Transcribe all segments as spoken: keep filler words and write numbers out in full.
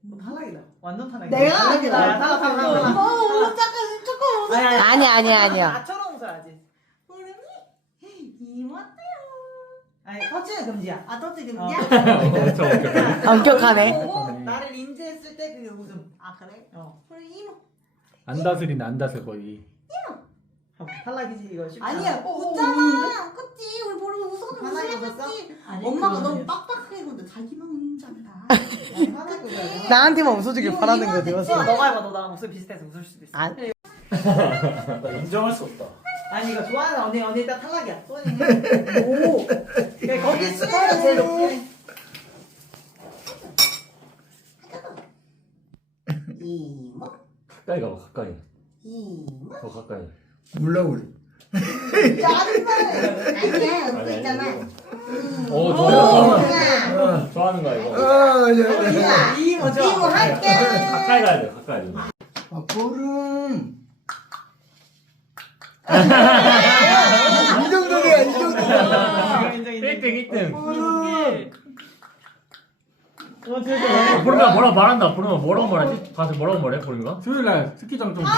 탈락이다. 완전 탈락이다. 내가 탈락이다. 아니다. 탈락, 탈락, 탈락. 어, 잠깐, 잠깐 웃어. 아니 아니 아니야. 나처럼 웃어야지. 구름이 이모떼요. 아니, 터치는 금지야. 아, 또 지금 어. 야? 엄청 엄청. 엄격하네. 보고 나를 인지했을 때 그게 웃음. 아, 그래? 어. 그래, 이모. 안 다스리네 안 다스 거의. 어, 탈락이지, 이거. 쉽지 아니야, 않아. 웃잖아. 그치? 우리 보러 웃어도 화나게 웃어야지. 아니, 엄마가 그거는- 너무 빡빡하게 굴는데 자기만 웃는 줄 안다. 아니, 화날 거야. 나한테만 웃어주길 이모, 바라는 이모한테 거지. 너, 너가 해봐. 너 나랑 목소리 비슷해서 웃을 수도 있어. 안. 인정할 수 없다. 아니, 이거 좋아하는 언니, 언니 일단 탈락이야. 소연이 해. 오. 그래, 거기 스코어가 제일 높게. 이모, 가까이 가봐 가까이. 이모. 더 가까이. 몰라 우리. 짜증나. 아니야, 웃고 있잖아. 오 오, 좋아. 야. 좋아하는 거야 이거. 아, 저, 야, 이 먼저. 이모 할게. 가까이 가야 돼 가까이. 아, 보름. 이 정도야, 이 정도야. 인정, 인정, 인정. 일 등 일 등. 보름. 어, 진짜. 보름아 뭐라 말한다. 보름아 뭐라고 말하지? 가서 뭐라고 말해 보름이가? 수요일 날 스키장 좀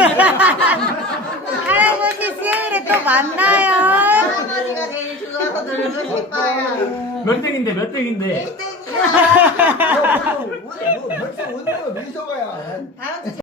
할아버지 수요일에 또 만나요. 할아버지가 제일 좋아서 놀고 싶어요. 몇 등인데 몇 등인데? 일 등이야. 뭐, 뭐, 벌써 오는 거 미소가야. 다음 주